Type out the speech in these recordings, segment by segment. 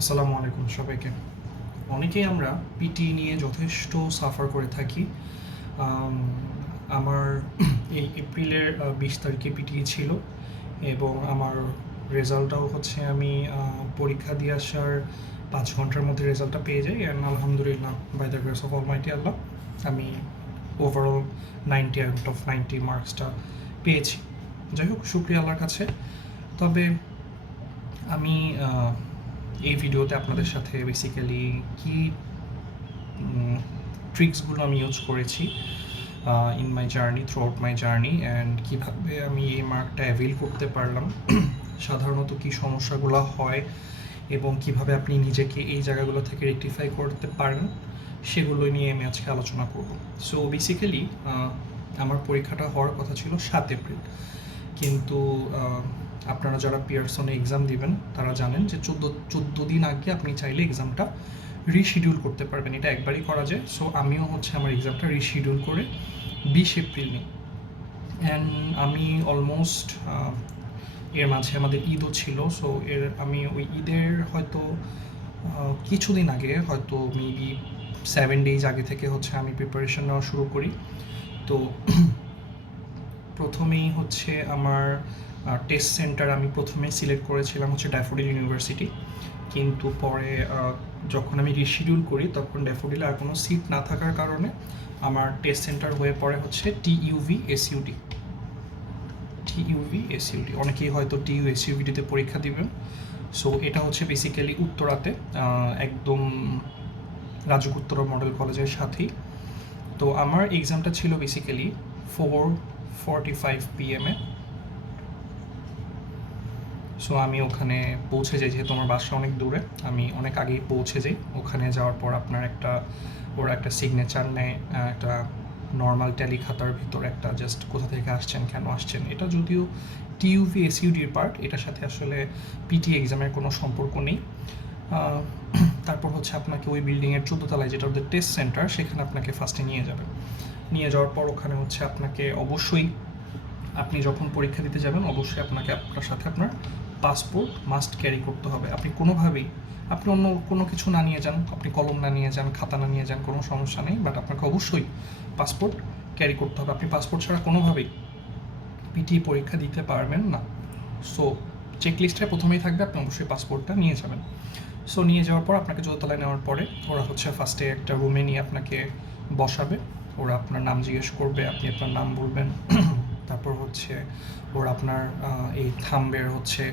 আসসালামু আলাইকুম সবাইকে। অনেকেই আমরা পিটি নিয়ে যথেষ্ট সাফার করে থাকি। আম, আমার এই এপ্রিলের 20 তারিখে পিটি ছিল এবং আমার রেজাল্টটাও হচ্ছে আমি পরীক্ষা দিয়ে আসার 5 ঘন্টার মধ্যে রেজাল্টটা পেয়ে যাই। অ্যান্ড আলহামদুলিল্লাহ, by the grace of almighty Allah, আমি ওভারঅল 90 আউট অফ 90 মার্কসটা পেয়েছি। যাই হোক, শুক্রিয়া আল্লাহর কাছে। তবে আমি এই ভিডিওতে আপনাদের সাথে বেসিক্যালি কি ট্রিক্সগুলো আমি ইউজ করেছি in my journey, through out my journey, and কীভাবে আমি এই মার্কটা অ্যাভেল করতে পারলাম, সাধারণত কী সমস্যাগুলো হয় এবং কিভাবে আপনি নিজেকে এই জায়গাগুলো থেকে রেকটিফাই করতে পারেন, সেগুলো নিয়ে আমি আজকে আলোচনা করব। সো বেসিক্যালি আমার পরীক্ষাটা হওয়ার কথা ছিল 7 এপ্রিল, কিন্তু আপনারা যারা পিয়ারসনে এক্সাম দিবেন তারা জানেন যে 14 দিন আগে আপনি চাইলে এক্সামটা রিশিডিউল করতে পারবেন। এটা একবারই করা যায়। সো আমিও হচ্ছে আমার এক্সামটা রিশিডিউল করে 20 এপ্রিল নিই। অ্যান্ড আমি অলমোস্ট এর মাঝে আমাদের ঈদও ছিল। সো আমি ওই ঈদের হয়তো কিছুদিন আগে, হয়তো মেবি 7 ডেজ আগে থেকে হচ্ছে আমি প্রিপারেশন নেওয়া শুরু করি। তো প্রথমেই হচ্ছে আমার টেস্ট সেন্টার আমি প্রথমে সিলেক্ট করেছিলাম হচ্ছে ড্যাফোডিল ইউনিভার্সিটি, কিন্তু পরে যখন আমি রিশিডিউল করি তখন ড্যাফোডিলে আর কোনো সিট না থাকার কারণে আমার টেস্ট সেন্টার হয়ে পড়ে হচ্ছে টিইউভি এসইউডি। অনেকেই হয়তো এসইউডিতে পরীক্ষা দিবেন। সো এটা হচ্ছে বেসিক্যালি উত্তরাতে, একদম রাজুক উত্তরা মডেল কলেজের সাথেই। তো আমার এক্সামটা ছিল বেসিক্যালি 4:45 PM। সো আমি ওখানে পৌঁছে যাই, যেহেতু আমার বাসা অনেক দূরে, আমি অনেক আগেই পৌঁছে যাই। ওখানে যাওয়ার পর আপনার ওরা একটা সিগনেচার নেয়, একটা নর্মাল ট্যালি খাতার ভিতরে একটা জাস্ট কোথা থেকে আসছেন, কেন আসছেন। এটা যদিও টিইউভি এসইউডির পার্ট, এটার সাথে আসলে পিটি এক্সামের কোনো সম্পর্ক নেই। তারপর হচ্ছে আপনাকে ওই বিল্ডিংয়ের 14 তলায়, যেটা ওদের টেস্ট সেন্টার, সেখানে আপনাকে ফার্স্টে নিয়ে যাবে। নিয়ে যাওয়ার পর ওখানে হচ্ছে আপনাকে অবশ্যই, আপনি যখন পরীক্ষা দিতে যাবেন অবশ্যই আপনাকে আপনার সাথে আপনার পাসপোর্ট মাস্ট ক্যারি করতে হবে। আপনি কোনোভাবেই, আপনি অন্য কোনো কিছু না নিয়ে যান, আপনি কলম না নিয়ে যান, খাতা না নিয়ে যান, কোনো সমস্যা নেই, বাট আপনাকে অবশ্যই পাসপোর্ট ক্যারি করতে হবে। আপনি পাসপোর্ট ছাড়া কোনোভাবেই পিটি পরীক্ষা দিতে পারবেন না। সো চেকলিস্টে প্রথমেই থাকবে আপনি অবশ্যই পাসপোর্টটা নিয়ে যাবেন। সো নিয়ে যাওয়ার পর আপনাকে যতলায় নেওয়ার পরে ওরা হচ্ছে ফার্স্টে একটা রুমে নিয়ে আপনাকে বসাবে। ওরা আপনার নাম জিজ্ঞেস করবে, আপনি আপনার নাম বলবেন। তারপর হচ্ছে ওরা আপনার এই থাম্বের হচ্ছে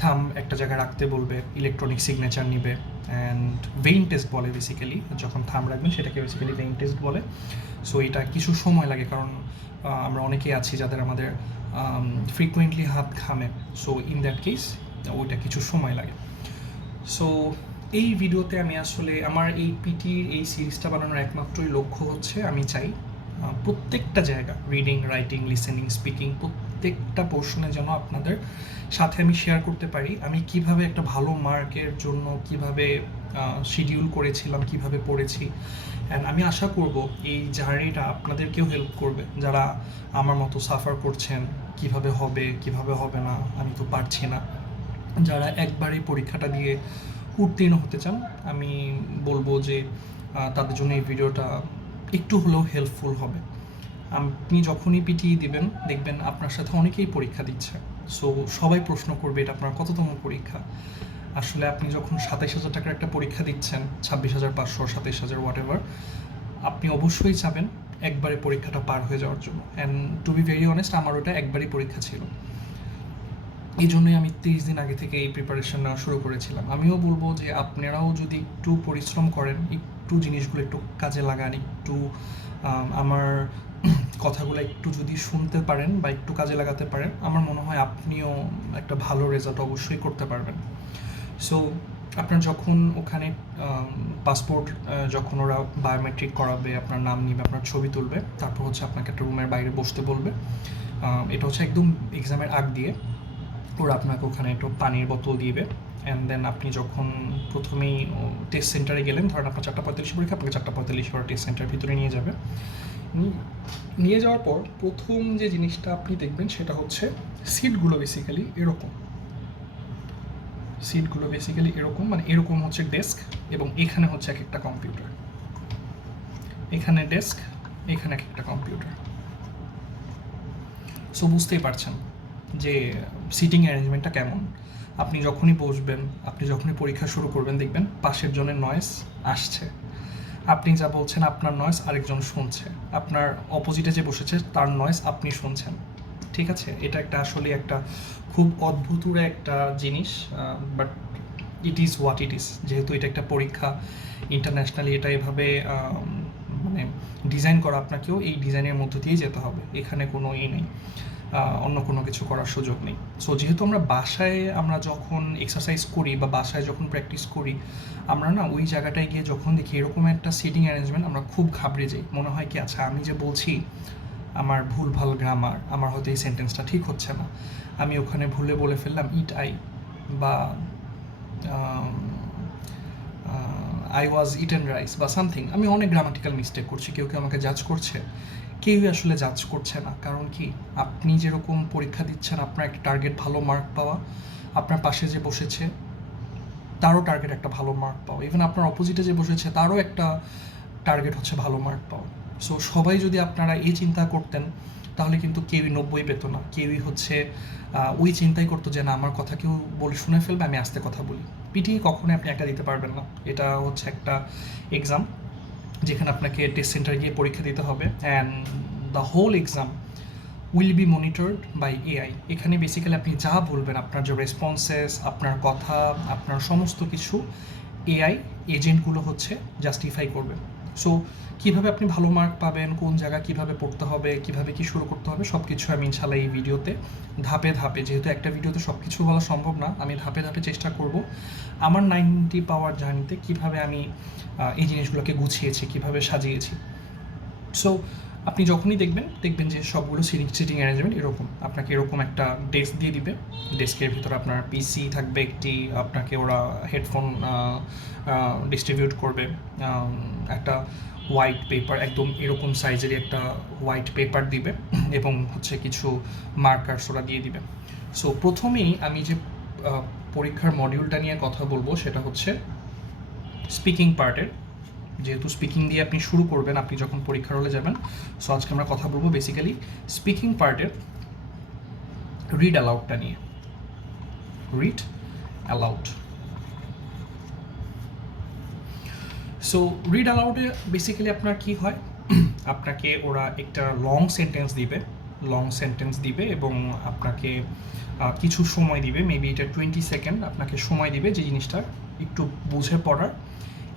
থাম্ব একটা জায়গায় রাখতে বলবে, ইলেকট্রনিক সিগনেচার নিবে, অ্যান্ড ভেইন টেস্ট বলে বেসিক্যালি, যখন থাম্ব রাখবেন সেটাকে বেসিক্যালি ভেইন টেস্ট বলে। সো এটা কিছু সময় লাগে, কারণ আমরা অনেকেই আছি যাদের আমাদের ফ্রিকুয়েন্টলি হাত ঘামে। সো ইন দ্যাট কেস ওইটা কিছু সময় লাগে। সো এই ভিডিওতে আমি আসলে আমার এই পিটির এই সিরিজটা বানানোর একমাত্রই লক্ষ্য হচ্ছে, আমি চাই প্রত্যেকটা জায়গা, রিডিং, রাইটিং, লিসেনিং, স্পিকিং, প্রত্যেকটা পোর্শনে যেন আপনাদের সাথে আমি শেয়ার করতে পারি আমি কিভাবে একটা ভালো মার্কের জন্য কিভাবে শিডিউল করেছিলাম, কিভাবে পড়েছি। অ্যান্ড আমি আশা করব এই জার্নিটা আপনাদেরকেও হেল্প করবে, যারা আমার মতো সাফার করছেন, কিভাবে হবে কিভাবে হবে না, আমি তো পারছি না। যারা একবারই পরীক্ষাটা দিয়ে উত্তীর্ণ হতে চান, আমি বলবো যে তাদের জন্য এই ভিডিওটা একটু হলেও হেল্পফুল হবে। আপনি যখনই পিটিই দিবেন দেখবেন আপনার সাথে অনেকেই পরীক্ষা দিচ্ছে। সো সবাই প্রশ্ন করবে এটা আপনার কততম পরীক্ষা। আসলে আপনি যখন 27,000 টাকার একটা পরীক্ষা দিচ্ছেন, 26,500, 27,000, হোয়াট এভার, আপনি অবশ্যই চাবেন একবারে পরীক্ষাটা পার হয়ে যাওয়ার জন্য। And to be very honest, আমার ওটা একবারই পরীক্ষা ছিল। এই জন্যই আমি 30 দিন আগে থেকে এই প্রিপারেশন নেওয়া শুরু করেছিলাম। আমিও বলবো যে আপনারাও যদি একটু পরিশ্রম করেন, একটু জিনিসগুলো একটু কাজে লাগান, একটু আমার কথাগুলো একটু যদি শুনতে পারেন বা একটু কাজে লাগাতে পারেন, আমার মনে হয় আপনিও একটা ভালো রেজাল্ট অবশ্যই করতে পারবেন। সো আপনার যখন ওখানে পাসপোর্ট, যখন ওরা বায়োমেট্রিক করাবে, আপনার নাম নিবে, আপনার ছবি তুলবে, তারপর হচ্ছে আপনাকে একটা রুমের বাইরে বসতে বলবে। এটা হচ্ছে একদম এক্সামের আগ দিয়ে ওরা আপনাকে ওখানে একটু পানির বোতল দিবে। অ্যান্ড দেন আপনি যখন প্রথমেই টেস্ট সেন্টারে গেলেন, ধরেন আপনার 4:45 পরীক্ষা, আপনাকে 4:45 ওরা টেস্ট সেন্টারের ভিতরে নিয়ে যাবে। নিয়ে যাওয়ার পর প্রথম যে জিনিসটা আপনি দেখবেন সেটা হচ্ছে সিটগুলো বেসিক্যালি এরকম। সিটগুলো বেসিক্যালি এরকম, মানে এরকম হচ্ছে ডেস্ক, এবং এখানে হচ্ছে এক একটা কম্পিউটার, এখানে ডেস্ক, এখানে এক একটা কম্পিউটার। সো বুঝতেই পারছেন যে সিটিং অ্যারেঞ্জমেন্টটা কেমন। আপনি যখনই বসবেন, আপনি যখনই পরীক্ষা শুরু করবেন, দেখবেন পাশের জনের নয়েজ আসছে, আপনি যা বলছেন আপনার নয়েজ আরেকজন শুনছে, আপনার অপোজিটে যে বসেছে তার নয়েজ আপনি শুনছেন। ঠিক আছে, এটা একটা আসলে একটা খুব অদ্ভুতুরে একটা জিনিস, but it is what it is. যেহেতু এটা একটা পরীক্ষা, ইন্টারন্যাশনালি এটা এভাবে মানে ডিজাইন করা, আপনাকেও এই ডিজাইনের মধ্য দিয়েই যেতে হবে, এখানে কোনো নেই, অন্য কোনো কিছু করার সুযোগ নেই। সো যেহেতু আমরা বাসায় আমরা যখন এক্সারসাইজ করি বা বাসায় যখন প্র্যাকটিস করি, আমরা না ওই জায়গাটায় গিয়ে যখন দেখি এরকম একটা সিটিং অ্যারেঞ্জমেন্ট, আমরা খুব ঘাবড়ে যাই। মনে হয় কি, আচ্ছা আমি যে বলছি আমার ভুলভাল গ্রামার, আমার হয়তো এই সেন্টেন্সটা ঠিক হচ্ছে না, আমি ওখানে ভুলে বলে ফেললাম ইট আই, বা আই ওয়াজ ইটেন রাইস বা সামথিং। আমি অনেক গ্রামাটিক্যাল মিস্টেক করছি, কেউ কেউ আমাকে জাজ করছে, কেউই আসলে জাজ করছে না। কারণ কি, আপনি যেরকম পরীক্ষা দিচ্ছেন, আপনার একটা টার্গেট ভালো মার্ক পাওয়া, আপনার পাশে যে বসেছে তারও টার্গেট একটা ভালো মার্ক পাওয়া, ইভেন আপনার অপোজিটে যে বসেছে তারও একটা টার্গেট হচ্ছে ভালো মার্ক পাওয়া। সো সবাই যদি আপনারা এই চিন্তা করতেন, তাহলে কিন্তু কেউই 90 পেত না, কেউই হচ্ছে ওই চিন্তাই করতো যে না আমার কথা কেউ বলে শুনে ফেলবে, আমি আস্তে কথা বলি। পিটি কখনোই আপনি একা দিতে পারবেন না। এটা হচ্ছে একটা এক্সাম যেখানে আপনাকে টেস্ট সেন্টারে গিয়ে পরীক্ষা দিতে হবে, and the whole exam will be monitored by AI. এখানে বেসিক্যালি আপনি যা বলবেন, আপনার যে রেসপন্সেস, আপনার কথা, আপনার সমস্ত কিছু এআই এজেন্টগুলো হচ্ছে জাস্টিফাই করবে। সো কীভাবে আপনি ভালো মার্ক পাবেন, কোন জায়গা কীভাবে পড়তে হবে, কীভাবে কী শুরু করতে হবে, সব কিছু আমি ইনশাল্লাহ এই ভিডিওতে ধাপে ধাপে, যেহেতু একটা ভিডিওতে সব কিছু বলা সম্ভব না, আমি ধাপে ধাপে চেষ্টা করব আমার 90 পাওয়ার জার্নিতে কীভাবে আমি এই জিনিসগুলোকে গুছিয়েছি, কীভাবে সাজিয়েছি। সো আপনি যখনই দেখবেন যে সবগুলো সিটিং অ্যারেঞ্জমেন্ট এরকম, আপনাকে এরকম একটা ডেস্ক দিয়ে দিবে, ডেস্কের ভিতরে আপনার পিসি থাকবে একটি, আপনাকে ওরা হেডফোন ডিস্ট্রিবিউট করবে, একটা হোয়াইট পেপার, একদম এরকম সাইজেরই একটা হোয়াইট পেপার দিবে, এবং হচ্ছে কিছু মার্কার্স ওরা দিয়ে দিবে। সো প্রথমেই আমি যে পরীক্ষার মডিউলটা নিয়ে কথা বলবো সেটা হচ্ছে স্পিকিং পার্টের। যেহেতু স্পিকিং দিয়ে আপনি শুরু করবেন আপনি যখন পরীক্ষার হলে যাবেন, সো আজকে আমরা কথা বলবো বেসিক্যালি স্পিকিং পার্টের রিড অ্যালাউডটা নিয়ে। Read aloud. সো রিড অ্যালাউডে বেসিক্যালি আপনার কি হয়, আপনাকে ওরা একটা লং সেন্টেন্স দিবে এবং আপনাকে কিছু সময় দিবে, মেবি এটা 20 সেকেন্ড আপনাকে সময় দিবে যে জিনিসটা একটু বুঝে পড়ার,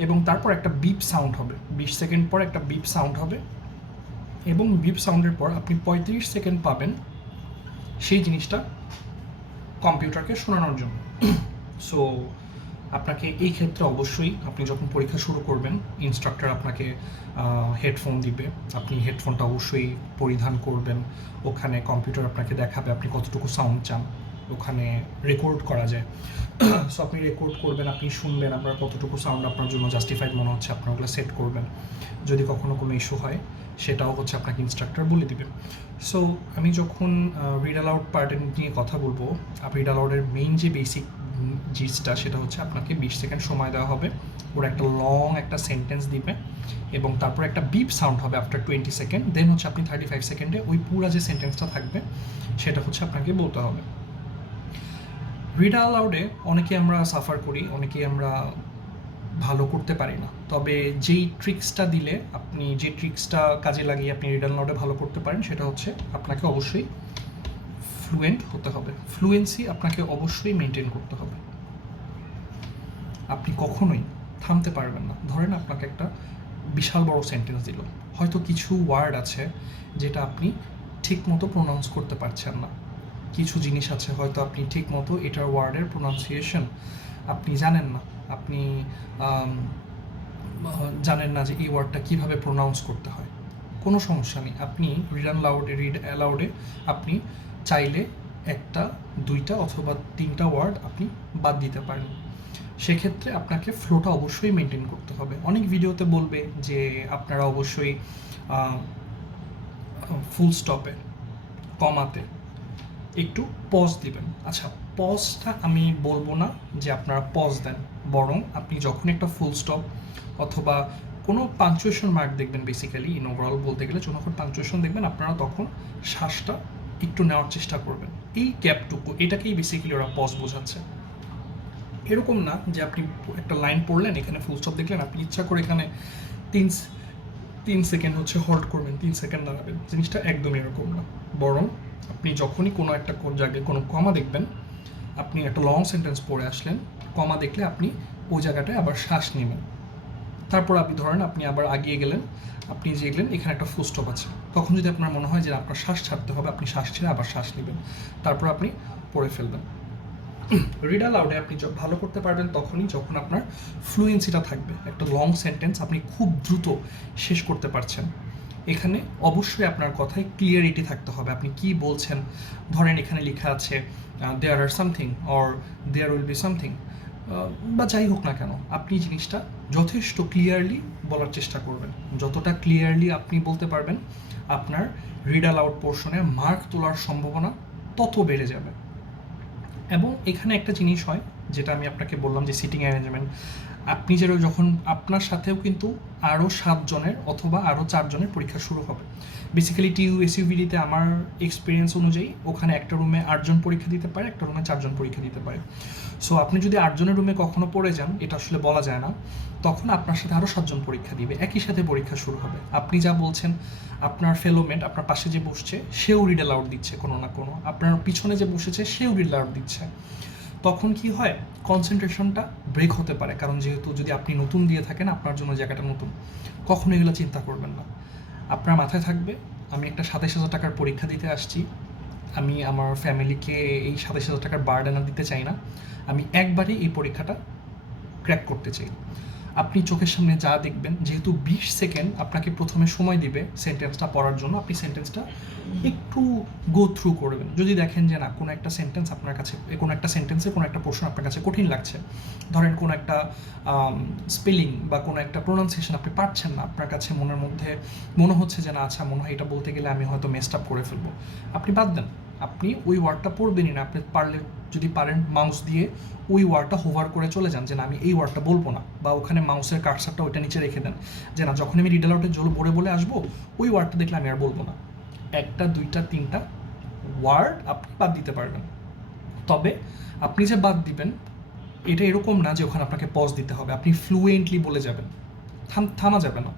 এবং তারপর একটা বিপ সাউন্ড হবে, 20 সেকেন্ড পর একটা বিপ সাউন্ড হবে, এবং বিপ সাউন্ডের পর আপনি 35 সেকেন্ড পাবেন সেই জিনিসটা কম্পিউটারকে শোনানোর জন্য। সো আপনাকে এই ক্ষেত্রে অবশ্যই আপনি যখন পরীক্ষা শুরু করবেন, ইনস্ট্রাক্টর আপনাকে হেডফোন দিবে, আপনি হেডফোনটা অবশ্যই পরিধান করবেন। ওখানে কম্পিউটার আপনাকে দেখাবে আপনি কতটুকু সাউন্ড চান, ওখানে রেকর্ড করা যায়। সো আপনি রেকর্ড করবেন, আপনি শুনবেন আপনার কতটুকু সাউন্ড আপনার জন্য জাস্টিফাইড মনে হচ্ছে, আপনার ওগুলো সেট করবেন। যদি কখনো কোনো ইস্যু হয় সেটাও হচ্ছে আপনাকে ইনস্ট্রাক্টর বলে দিবে। সো আমি যখন রিড অ্যালাউড পার্টের নিয়ে কথা বলবো, রিড অ্যালাউডের মেইন যে বেসিক জিনিসটা সেটা হচ্ছে আপনাকে 20 সেকেন্ড সময় দেওয়া হবে, ওরা একটা লং একটা সেন্টেন্স দিবে এবং তারপর একটা বিপ সাউন্ড হবে আফটার 20 সেকেন্ড, দেন হচ্ছে আপনি 35 সেকেন্ডে ওই পুরো যে সেন্টেন্সটা থাকবে সেটা হচ্ছে আপনাকে বলতে হবে। রিড অ্যালাউডে অনেকে আমরা সাফার করি, অনেকেই আমরা ভালো করতে পারি না, তবে যেই ট্রিক্সটা দিলে আপনি, যে ট্রিক্সটা কাজে লাগিয়ে আপনি রিড অ্যালাউডে ভালো করতে পারেন সেটা হচ্ছে আপনাকে অবশ্যই ফ্লুয়েন্ট হতে হবে। ফ্লুয়েন্সি আপনাকে অবশ্যই মেনটেন করতে হবে। আপনি কখনোই থামতে পারবেন না। ধরেন আপনাকে একটা বিশাল বড় সেন্টেন্স দিল, হয়তো কিছু ওয়ার্ড আছে যেটা আপনি ঠিক মতো প্রোনাউন্স করতে পারছেন না, কিছু জিনিস আছে হয়তো আপনি ঠিক মতো এটার ওয়ার্ডের প্রোনাউন্সিয়েশন আপনি জানেন না, আপনি জানেন না যে এই ওয়ার্ডটা কীভাবে প্রোনাউন্স করতে হয়। কোনো সমস্যা নেই, আপনি রিড অ্যালাউডে আপনি চাইলে 1টা 2টা অথবা 3টা ওয়ার্ড আপনি বাদ দিতে পারেন। সেক্ষেত্রে আপনাকে ফ্লোটা অবশ্যই মেনটেন করতে হবে। অনেক ভিডিওতে বলবে যে আপনারা অবশ্যই ফুল স্টপে, কমাতে একটু পজ দিবেন। আচ্ছা, পজটা আমি বলবো না যে আপনারা পজ দেন, বরং আপনি যখন একটা ফুল স্টপ অথবা কোনো পাঞ্চুয়েশন মার্ক দেখবেন, বেসিক্যালি ইন ওভারঅল বলতে গেলে যখন পাঞ্চুয়েশন দেখবেন আপনারা তখন শ্বাসটা একটু নেওয়ার চেষ্টা করবেন। এই গ্যাপটুকু, এটাকেই বেসিক্যালি ওরা পজ বোঝাচ্ছে। এরকম না যে আপনি একটা লাইন পড়লেন, এখানে ফুল স্টপ দেখলেন, আপনি ইচ্ছা করে এখানে তিন 3 সেকেন্ড হচ্ছে হোল্ড করবেন, 3 সেকেন্ড দাঁড়াবেন। জিনিসটা একদমই এরকম না, বরং আপনি যখনই কোনো একটা জায়গায় কোনো কমা দেখবেন, আপনি একটা লং সেন্টেন্স পড়ে আসলেন, কমা দেখলে আপনি ওই জায়গাটায় আবার শ্বাস নেবেন। তারপর আপনি ধরেন আপনি আবার আগিয়ে গেলেন, আপনি যে গেলেন এখানে একটা ফুল স্টপ আছে, তখন যদি আপনার মনে হয় যে আপনার শ্বাস ছাড়তে হবে, আপনি শ্বাস ছেড়ে আবার শ্বাস নেবেন, তারপর আপনি পড়ে ফেলবেন। রিড অ্যালাউডে আপনি ভালো করতে পারবেন তখনই যখন আপনার ফ্লুয়েন্সিটা থাকবে, একটা লং সেন্টেন্স আপনি খুব দ্রুত শেষ করতে পারছেন। এখানে অবশ্যই আপনার কথায় ক্লিয়ারিটি থাকতে হবে, আপনি কি বলছেন। ধরেন এখানে লেখা আছে there are something or there will be something, বা যাই হোক না কেন, আপনি জিনিসটা যথেষ্ট ক্লিয়ারলি বলার চেষ্টা করবেন। যতটা ক্লিয়ারলি আপনি বলতে পারবেন, আপনার রিড অ্যালাউড পোর্শনে মার্ক তোলার সম্ভাবনা তত বেড়ে যাবে। এবং এখানে একটা জিনিস হয়, যেটা আমি আপনাকে বললাম যে সিটিং অ্যারেঞ্জমেন্ট, আপনি যখন আপনার সাথেও কিন্তু আরও 7 জনের অথবা আরও 4 জনের পরীক্ষা শুরু হবে। বেসিক্যালি TUSUVD-তে আমার এক্সপিরিয়েন্স অনুযায়ী ওখানে একটা রুমে 8 জন পরীক্ষা দিতে পারে, একটা রুমে 4 জন পরীক্ষা দিতে পারে। সো আপনি যদি 8 জনের রুমে কখনো পড়ে যান, এটা আসলে বলা যায় না, তখন আপনার সাথে আরও 7 জন পরীক্ষা দিবে, একই সাথে পরীক্ষা শুরু হবে। আপনি যা বলছেন, আপনার ফেলোমেট আপনার পাশে যে বসছে সেও রিড অ্যালাউড দিচ্ছে কোনো না কোনো, আপনার পিছনে যে বসেছে সেও রিড অ্যালাউড দিচ্ছে। তখন কি হয়, কনসেন্ট্রেশনটা ব্রেক হতে পারে, কারণ যেহেতু যদি আপনি নতুন দিয়ে থাকেন, আপনার জন্য জায়গাটা নতুন, কখনো এগুলো চিন্তা করবেন না। আপনার মাথায় থাকবে আমি একটা 27,000 টাকার পরীক্ষা দিতে আসছি, আমি আমার ফ্যামিলিকে এই 27,000 টাকার বার্ডেন দিতে চাই না, আমি একবারে এই পরীক্ষাটা ক্র্যাক করতে চাই। আপনি চোখের সামনে যা দেখবেন, যেহেতু 20 সেকেন্ড আপনাকে প্রথমে সময় দিবে সেন্টেন্সটা পড়ার জন্য, আপনি সেন্টেন্সটা একটু গো থ্রু করবেন। যদি দেখেন যে না, কোনো একটা সেন্টেন্স আপনার কাছে, কোনো একটা সেন্টেন্সে কোনো একটা পোর্শন আপনার কাছে কঠিন লাগছে, ধরেন কোনো একটা স্পেলিং বা কোনো একটা প্রোনাউন্সিয়েশন আপনি পারছেন না, আপনার কাছে মনের মধ্যে মনে হচ্ছে যে না, আচ্ছা মনে হয় এটা বলতে গেলে আমি হয়তো মেসড আপ করে ফেলবো, আপনি বাদ দেন, আপনি ওই ওয়ার্ডটা পড়বেনই না। আপনি পারলে, যদি পারেন, মাউস দিয়ে ওই ওয়ার্ডটা হোভার করে চলে যান, যে না আমি এই ওয়ার্ডটা বলবো না, বা ওখানে মাউসের কার্সারটা ওইটা নিচে রেখে দেন, যে না যখন আমি রিড অ্যালাউডে বলে আসবো, ওই ওয়ার্ডটা দেখলে আমি আর বলবো না। 1টা 2টা 3টা ওয়ার্ড আপনি বাদ দিতে পারবেন, তবে আপনি যে বাদ দিবেন এটা এরকম না যে ওখানে আপনাকে পজ দিতে হবে, আপনি ফ্লুয়েন্টলি বলে যাবেন, থামা যাবে না।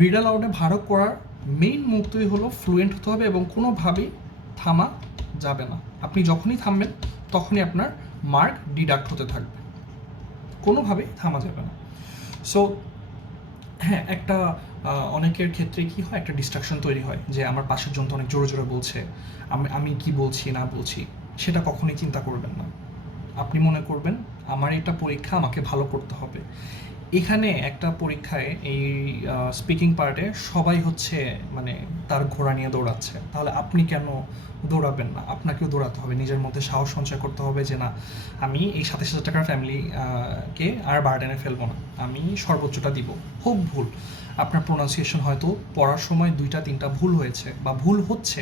রিড অ্যালাউডে ভালো করার মেইন মুহূর্তই হলো ফ্লুয়েন্ট হতে হবে এবং কোনোভাবেই থামা যাবে না। আপনি যখনই থামবেন তখনই আপনার মার্ক ডিডাক্ট হতে থাকবে, কোনোভাবেই থামা যাবে না। সো হ্যাঁ, একটা অনেকের ক্ষেত্রে কি হয়, একটা ডিস্ট্রাকশন তৈরি হয় যে আমার পাশের জন তো অনেক জোরে জোরে বলছে, আমি কি বলছি না বলছি, সেটা কখনোই চিন্তা করবেন না। আপনি মনে করবেন আমার এটা পরীক্ষা, আমাকে ভালো করতে হবে। এখানে একটা পরীক্ষায় এই স্পিকিং পার্টে সবাই হচ্ছে মানে তার ঘোড়া নিয়ে দৌড়াচ্ছে, তাহলে আপনি কেন দৌড়াবেন না? আপনাকেও দৌড়াতে হবে, নিজের মধ্যে সাহস সঞ্চয় করতে হবে যে না, আমি এই 27,000 টাকার ফ্যামিলি কে আর বার্ডেনে ফেলবো না, আমি সর্বোচ্চটা দিব। হোক ভুল, আপনার প্রোনাউন্সিয়েশন হয়তো পড়ার সময় 2টা 3টা ভুল হয়েছে বা ভুল হচ্ছে,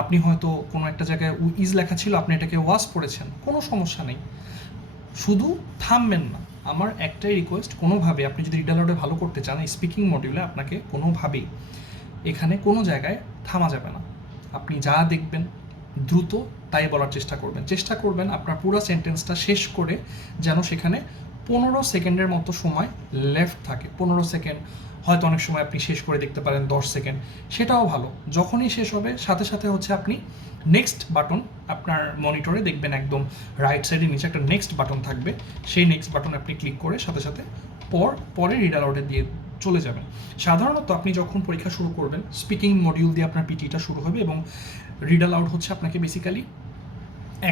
আপনি হয়তো কোনো একটা জায়গায় ইজ লেখা ছিল, আপনি এটাকে ওয়াজ পড়েছেন, কোনো সমস্যা নেই, শুধু থামবেন না। আমার একটাই রিকোয়েস্ট, কোনোভাবে আপনি যদি রিড অ্যালাউডে ভালো করতে চান, এই স্পিকিং মডিউলে আপনাকে কোনোভাবেই এখানে কোনো জায়গায় থামা যাবে না। আপনি যা দেখবেন দ্রুত তাই বলার চেষ্টা করবেন আপনার পুরো সেন্টেন্সটা শেষ করে যেন সেখানে 15 সেকেন্ডের মতো সময় লেফট থাকে। 15 সেকেন্ড, হয়তো অনেক সময় আপনি শেষ করে দেখতে পারেন 10 সেকেন্ড, সেটাও ভালো। যখনই শেষ হবে সাথে সাথে হচ্ছে আপনি নেক্সট বাটন, আপনার মনিটরে দেখবেন একদম রাইট সাইডে নিচে একটা নেক্সট বাটন থাকবে, সেই নেক্সট বাটন আপনি ক্লিক করে সাথে সাথে পরে রিড অ্যালাউডে দিয়ে চলে যাবেন। সাধারণত আপনি যখন পরীক্ষা শুরু করবেন, স্পিকিং মডিউল দিয়ে আপনার পিটিটা শুরু হবে এবং রিড অ্যালাউড হচ্ছে আপনাকে বেসিক্যালি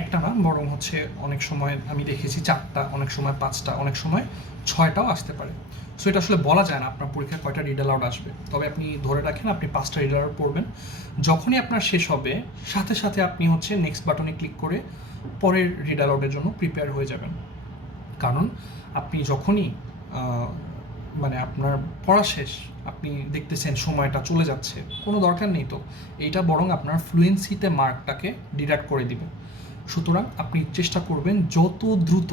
একটা না, বরং হচ্ছে অনেক সময় আমি দেখেছি 4টা, অনেক সময় 5টা, অনেক সময় 6টাও আসতে পারে। সো এটা আসলে বলা যায় না আপনার পরীক্ষায় কয়টা রিড অ্যালাউড আসবে, তবে আপনি ধরে রাখেন আপনি 5টা রিড অ্যালাউড পড়বেন। যখনই আপনার শেষ হবে সাথে সাথে আপনি হচ্ছে নেক্সট বাটনে ক্লিক করে পরের রিড অ্যালাউডের জন্য প্রিপেয়ার হয়ে যাবেন। কারণ আপনি যখনই মানে আপনার পড়া শেষ, আপনি দেখতেছেন সময়টা চলে যাচ্ছে, কোনো দরকার নেই তো, এইটা বরং আপনার ফ্লুয়েন্সিতে মার্কটাকে ডিডাক্ট করে দিবে। সুতরাং আপনি চেষ্টা করবেন যত দ্রুত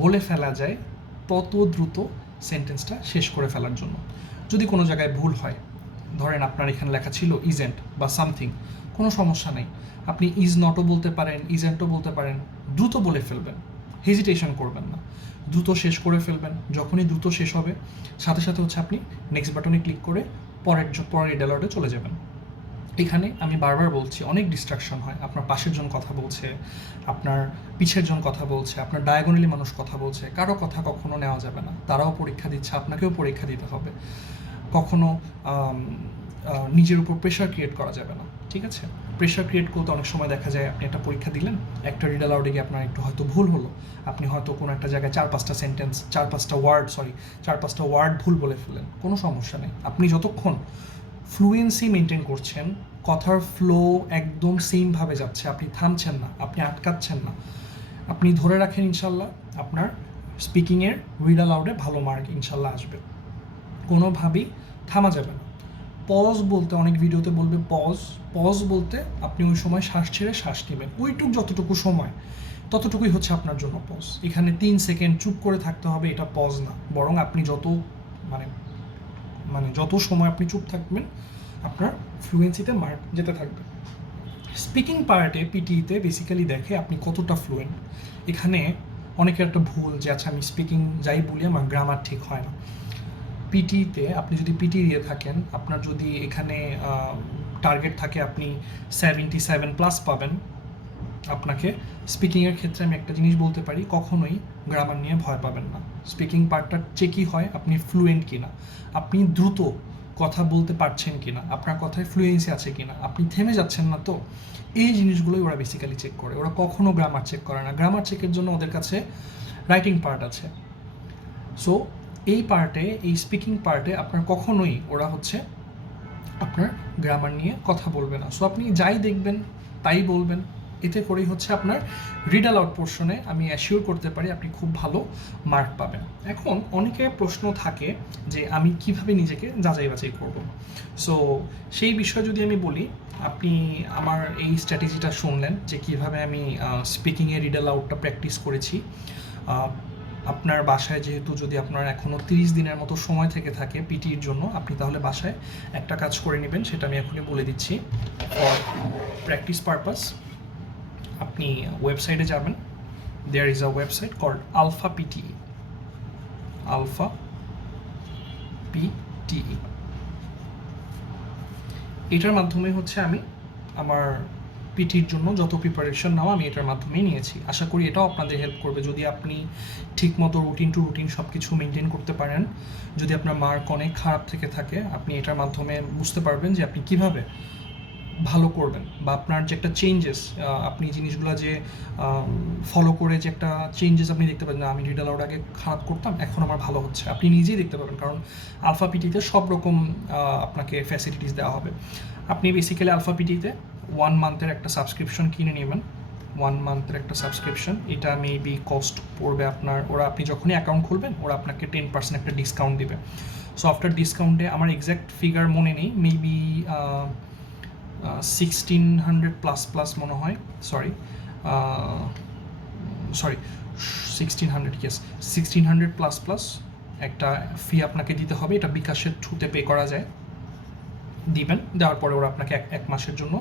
বলে ফেলা যায় তত দ্রুত সেন্টেন্সটা শেষ করে ফেলার জন্য। যদি কোনো জায়গায় ভুল হয়, ধরেন আপনার এখানে লেখা ছিল ইজেন্ট বা সামথিং, কোনো সমস্যা নেই, আপনি ইজ নটও বলতে পারেন, ইজেন্টও বলতে পারেন, দ্রুত বলে ফেলবেন, হেজিটেশন করবেন না, দ্রুত শেষ করে ফেলবেন। যখনই দ্রুত শেষ হবে সাথে সাথে হচ্ছে আপনি নেক্সট বাটনে ক্লিক করে পরের ডায়লগে চলে যাবেন। এখানে আমি বারবার বলছি অনেক ডিস্ট্রাকশন হয়, আপনার পাশের জন কথা বলছে, আপনার পিছের জন কথা বলছে, আপনার ডায়াগোনালি মানুষ কথা বলছে, কারো কথা কখনো নেওয়া যাবে না, তারাও পরীক্ষা দিচ্ছে, আপনাকেও পরীক্ষা দিতে হবে, কখনো নিজের উপর প্রেশার ক্রিয়েট করা যাবে না, ঠিক আছে? প্রেশার ক্রিয়েট করতে অনেক সময় দেখা যায় আপনি একটা পরীক্ষা দিলেন, একটা রিড অ্যালাউডে গিয়ে আপনার একটু হয়তো ভুল হলো, আপনি হয়তো কোনো একটা জায়গায় 4-5টা ওয়ার্ড ভুল বলে ফেললেন, কোনো সমস্যা নেই। আপনি যতক্ষণ ফ্লুয়েন্সি মেনটেন করছেন, কথার ফ্লো একদম সেমভাবে যাচ্ছে, আপনি থামছেন না, আপনি আটকাচ্ছেন না, আপনি ধরে রাখেন, ইনশাল্লাহ আপনার স্পিকিংয়ের রিড অ্যালাউডে ভালো মার্ক ইনশাল্লাহ আসবে। কোনোভাবেই থামা যাবে না। পজ বলতে অনেক ভিডিওতে বলবে পজ বলতে আপনি ওই সময় শ্বাস ছেড়ে শ্বাস নেবেন, যতটুকু সময় ততটুকুই হচ্ছে আপনার জন্য পজ। এখানে 3 সেকেন্ড চুপ করে থাকতে হবে, এটা পজ না, বরং আপনি যত যত সময় আপনি চুপ থাকবেন আপনার ফ্লুয়েন্সিতে মার্ক যেতে থাকবে। স্পিকিং পার্টে পিটিতে বেসিক্যালি দেখে আপনি কতটা ফ্লুয়েন্ট। এখানে অনেকের একটা ভুল যে আচ্ছা আমি স্পিকিং যাই বলি আমার গ্রামার ঠিক হয় না। পিটিতে আপনি যদি পিটি দিয়ে থাকেন, আপনার যদি এখানে টার্গেট থাকে আপনি 77+ পাবেন, আপনাকে স্পিকিংয়ের ক্ষেত্রে আমি একটা জিনিস বলতে পারি, কখনোই গ্রামার নিয়ে ভয় পাবেন না। স্পিকিং পার্টটা চেকই হয় আপনি ফ্লুয়েন্ট কিনা, আপনি দ্রুত কথা বলতে পারছেন কিনা, আপনার কথায় ফ্লুয়েন্সি আছে কিনা, আপনি থেমে যাচ্ছেন না তো, এই জিনিসগুলোই ওরা বেসিক্যালি চেক করে। ওরা কখনো গ্রামার চেক করে না, গ্রামার চেকের জন্য ওদের কাছে রাইটিং পার্ট আছে। সো এই পার্টে, এই স্পিকিং পার্টে আপনার কখনোই ওরা হচ্ছে আপনার গ্রামার নিয়ে কথা বলবে না। সো আপনি যাই দেখবেন তাই বলবেন, এতে করেই হচ্ছে আপনার রিড অ্যালাউড পোর্শনে আমি অ্যাসিওর করতে পারি আপনি খুব ভালো মার্ক পাবেন। এখন অনেকের প্রশ্ন থাকে যে আমি কিভাবে নিজেকে যাচাই বাছাই করব। সো সেই বিষয়ে যদি আমি বলি, আপনি আমার এই স্ট্র্যাটেজিটা শুনলেন যে কিভাবে আমি স্পিকিংয়ে রিড অ্যালাউডটা প্র্যাকটিস করেছি। আপনার বাসায় যেহেতু যদি আপনার এখনও 30 দিনের মতো সময় থেকে থাকে পিটির জন্য, আপনি তাহলে বাসায় একটা কাজ করে নেবেন, সেটা আমি এখনই বলে দিচ্ছি। ফর প্র্যাকটিস পারপাস আপনি ওয়েবসাইটে যাবেন, there is a website called Alpha PTE, Alpha PTE. এটার মাধ্যমে হচ্ছে আমি আমার পিটির জন্য যত প্রিপারেশন নাও আমি এটার মাধ্যমেই নিয়েছি। আশা করি এটাও আপনাদের হেল্প করবে। যদি আপনি ঠিকমতো রুটিন টু রুটিন সব কিছু মেনটেন করতে পারেন, যদি আপনার মার্ক অনেক খারাপ থেকে থাকে, আপনি এটার মাধ্যমে বুঝতে পারবেন যে আপনি কিভাবে ভালো করবেন, বা আপনার যে একটা চেঞ্জেস, আপনি জিনিসগুলো যে ফলো করে যে একটা চেঞ্জেস আপনি দেখতে পাবেন, না আমি রিড অ্যালাউড আগে খারাপ করতাম এখন আমার ভালো হচ্ছে, আপনি নিজেই দেখতে পাবেন। কারণ আলফা পিটিতে সব রকম আপনাকে ফ্যাসিলিটিস দেওয়া হবে। আপনি বেসিক্যালি আলফা পিটিতে 1 মান্থের একটা সাবস্ক্রিপশন কিনে নেবেন, 1 মান্থের একটা সাবস্ক্রিপশন। এটা মেবি কস্ট পড়বে আপনার, আপনি যখনই অ্যাকাউন্ট খুলবেন ওরা আপনাকে 10% একটা ডিসকাউন্ট দেবে। সো আফটার ডিসকাউন্টে আমার এক্স্যাক্ট ফিগার মনে নেই, মেবি 1600+ মনে হয়, সরি 1600, ইয়েস 1600+ একটা ফি আপনাকে দিতে হবে। এটা বিকাশের থ্রুতে পে করা যায়, দিবেন, দেওয়ার পরে ওরা আপনাকে এক মাসের জন্য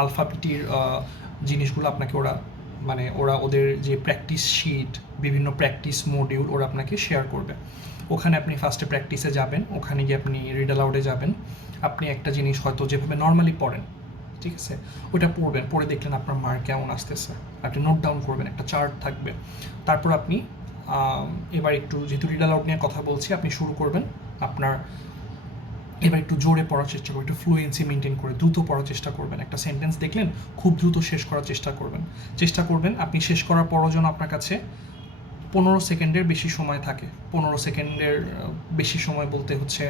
আলফা পিটির জিনিসগুলো আপনাকে ওরা ওদের যে প্র্যাকটিস শিট, বিভিন্ন প্র্যাকটিস মডিউল ওরা আপনাকে শেয়ার করবে। ওখানে আপনি ফার্স্টে প্র্যাকটিসে যাবেন, ওখানে গিয়ে আপনি রিড অ্যালাউডে যাবেন, আপনি একটা জিনিস হয়তো যেভাবে নর্মালি পড়েন, ঠিক আছে, ওটা পড়বেন, পড়ে দেখলেন আপনার মার্ক কেমন আসতেছে, আপনি নোট ডাউন করবেন, একটা চার্ট থাকবে। তারপর আপনি এবার একটু, যেহেতু রিড অ্যালাউড নিয়ে কথা বলছি, আপনি শুরু করবেন আপনার, এবার একটু জোরে পড়ার চেষ্টা করবেন, একটু ফ্লুয়েন্সি মেনটেন করে দ্রুত পড়ার চেষ্টা করবেন। একটা সেন্টেন্স দেখলেন খুব দ্রুত শেষ করার চেষ্টা করবেন। আপনি শেষ করার পরও যেন আপনার কাছে 15 সেকেন্ডের বেশি সময় থাকে। 15 সেকেন্ডের বেশি সময় বলতে হচ্ছে,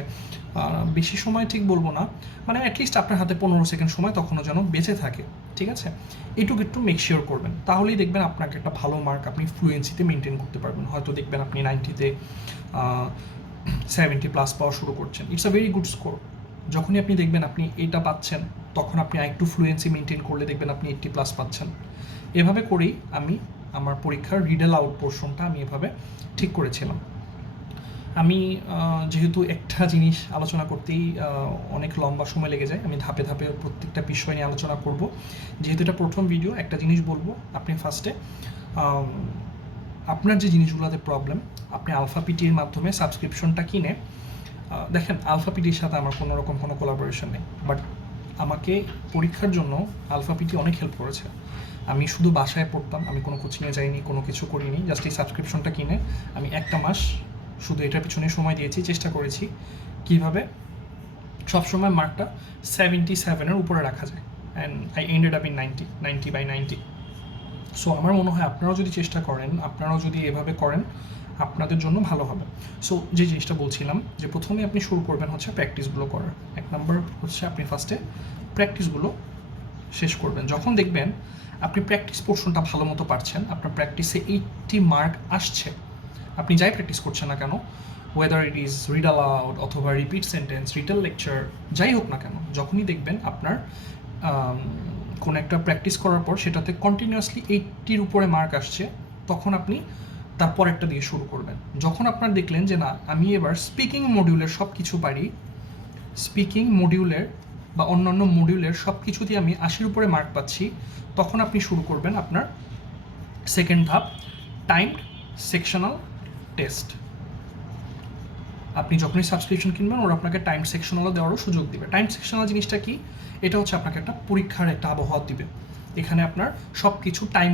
বেশি সময় ঠিক বলবো না, মানে অ্যাটলিস্ট আপনার হাতে 15 সেকেন্ড সময় তখনও যেন বেঁচে থাকে, ঠিক আছে? এটুকু একটু মেক শিওর করবেন, তাহলেই দেখবেন আপনাকে একটা ভালো মার্ক আপনি ফ্লুয়েন্সিতে মেনটেন করতে পারবেন। হয়তো দেখবেন আপনি 90-তে 70+ পাওয়া শুরু করছেন, it's a very good score. যখনই আপনি দেখবেন আপনি এটা পাচ্ছেন, তখন আপনি আরেকটু ফ্লুয়েন্সি মেনটেন করলে দেখবেন আপনি 80+ পাচ্ছেন। এভাবে করেই আমি আমার পরীক্ষার রিডেল আউট পোর্শনটা আমি এভাবে ঠিক করেছিলাম। আমি যেহেতু একটা জিনিস আলোচনা করতেই অনেক লম্বা সময় লেগে যায়, আমি ধাপে ধাপে প্রত্যেকটা বিষয় নিয়ে আলোচনা করব। যেহেতু এটা প্রথম ভিডিও, একটা জিনিস বলবো, আপনি ফার্স্টে আপনার যে জিনিসগুলোতে প্রবলেম, আপনি আলফা পিটির মাধ্যমে সাবস্ক্রিপশনটা কিনে দেখেন, আলফা পিটির সাথে আমার কোনো রকম কোনো কোলাবোরেশন নেই, বাট আমাকে পরীক্ষার জন্য আলফা পিটি অনেক হেল্প করেছে। আমি শুধু বাসায় পড়তাম, আমি কোনো কোচিংয়ে যাইনি, কোনো কিছু করিনি, জাস্ট এই সাবস্ক্রিপশনটা কিনে আমি একটা মাস শুধু এটার পিছনে সময় দিয়েছি, চেষ্টা করেছি কীভাবে সবসময় মার্কটা 77-এর উপরে রাখা যায়, and I ended up in 90/90। So আমার মনে হয় আপনারাও যদি চেষ্টা করেন, আপনারাও যদি এভাবে করেন, আপনাদের জন্য ভালো হবে। সো যে জিনিসটা বলছিলাম, যে প্রথমে আপনি শুরু করবেন হচ্ছে প্র্যাকটিসগুলো করার। 1 নম্বর হচ্ছে আপনি ফার্স্টে প্র্যাকটিসগুলো শেষ করবেন। যখন দেখবেন আপনি প্র্যাকটিস পোর্শনটা ভালো মতো পারছেন, আপনার প্র্যাকটিসে 80 মার্ক আসছে, আপনি যাই প্র্যাকটিস করছেন না কেন, weather it is read aloud অথবা রিপিট সেন্টেন্স, রিটেল লেকচার, যাই হোক না কেন, যখনই দেখবেন আপনার কোনো একটা প্র্যাকটিস করার পর সেটাতে কন্টিনিউয়াসলি 80-র উপরে মার্ক আসছে, তখন আপনি তারপরেরটা দিয়ে শুরু করবেন। যখন আপনার দেখলেন যে না, আমি এবার স্পিকিং মডিউলের সব কিছু পারি, স্পিকিং মডিউলের বা অন্যান্য মডিউলের সব কিছুতেই আমি 80-র উপরে মার্ক পাচ্ছি, তখন আপনি শুরু করবেন আপনার সেকেন্ড ধাপ, টাইমড সেকশনাল টেস্ট। আপনি যখনই সাবস্ক্রিপশন কিনবেন, ওরা আপনাকে টাইম সেকশনালও দেওয়ারও সুযোগ দিবে। টাইম সেকশনাল জিনিসটা কি? এটা হচ্ছে আপনাকে একটা পরীক্ষার একটা আবহাওয়া দিবে। এখানে আপনার সব কিছু টাইম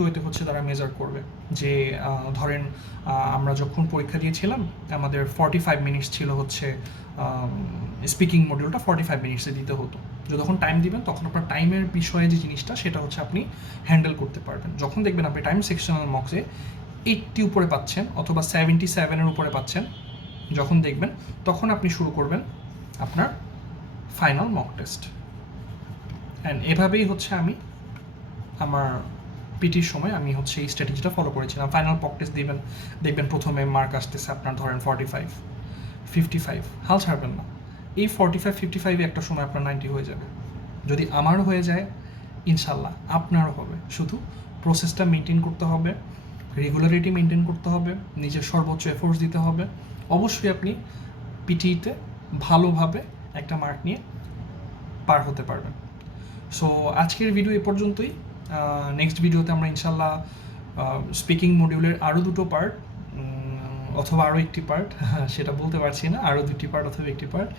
ওয়েতে হচ্ছে তারা মেজার করবে। যে ধরেন আমরা যখন পরীক্ষা দিয়েছিলাম, আমাদের 45 মিনিটস ছিল হচ্ছে স্পিকিং মডিউলটা 45 মিনিটসে দিতে হতো। যখন টাইম দিবেন, তখন আপনার টাইমের বিষয়ে যে জিনিসটা, সেটা হচ্ছে আপনি হ্যান্ডেল করতে পারবেন। যখন দেখবেন আপনি টাইম সেকশনাল মক্সে 80 উপরে পাচ্ছেন অথবা 77-এর উপরে পাচ্ছেন, যখন দেখবেন, তখন আপনি শুরু করবেন আপনার ফাইনাল মক টেস্ট। অ্যান্ড এভাবেই হচ্ছে আমি আমার পিটির সময় আমি হচ্ছে এই স্ট্র্যাটেজিটা ফলো করেছিলাম। ফাইনাল মক টেস্ট দিবেন, দেখবেন প্রথমে মার্ক আসতেছে আপনার ধরেন 45, 55, হাল ছাড়বেন না। এই 45, 55-এ একটা সময় আপনার 90 হয়ে যাবে। যদি আমারও হয়ে যায়, ইনশাল্লাহ আপনারও হবে। শুধু প্রসেসটা মেনটেন করতে হবে, রেগুলারিটি মেনটেন করতে হবে, নিজের সর্বোচ্চ এফোর্টস দিতে হবে। অবশ্যই আপনি পিটিইতে ভালোভাবে একটা মার্ক নিয়ে পার হতে পারবেন। সো আজকের ভিডিও এ পর্যন্তই। নেক্সট ভিডিওতে আমরা ইনশাল্লাহ স্পিকিং মডিউলের আরও 2টো পার্ট অথবা আরও একটি পার্ট, সেটা বলতে পারছি না, আরও 2টি পার্ট অথবা একটি পার্ট,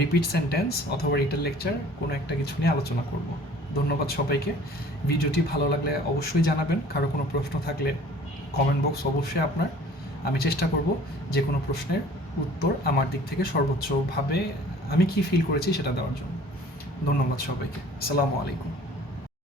রিপিট সেন্টেন্স অথবা রিটেল লেকচার, কোনো একটা কিছু নিয়ে আলোচনা করব। ধন্যবাদ সবাইকে। ভিডিওটি ভালো লাগলে অবশ্যই জানাবেন। কারো কোনো প্রশ্ন থাকলে কমেন্ট বক্স অবশ্যই আপনার। আমি চেষ্টা করব যে কোনো প্রশ্নের উত্তর আমার দিক থেকে সর্বোচ্চভাবে আমি কি ফিল করেছি সেটা দেওয়ার জন্য। ধন্যবাদ সবাইকে। আসসালামু আলাইকুম।